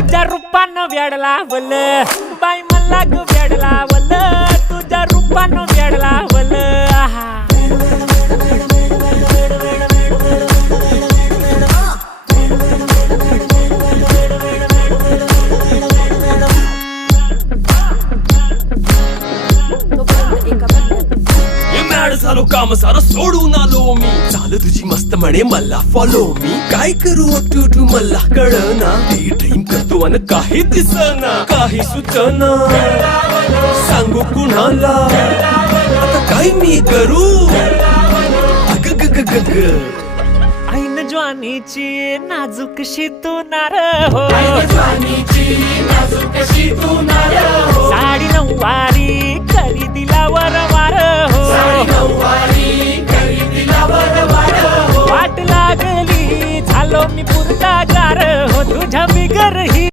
तुझ्या रूपानं वेड लावल बाई मला ग वेड लावल तुझ्या रूपानं वेड लावल आहा मॅड झालो काम सारं सोडून आलो मी चाल तुझी मस्त म्हणे मला फॉलो मी काय करू टू मला कळना ड्रीम करतो अन काही दिसना काही सुचना सांगू कुणाला आता काय मी करू अग ग ग ग ग ऐन ज्वानीची नाजूकशी तू नार हो साडी नऊवारी करी दिला वरवार हो वाट लागली झालो मी पुरता गार हो तुझ्या बिगर ही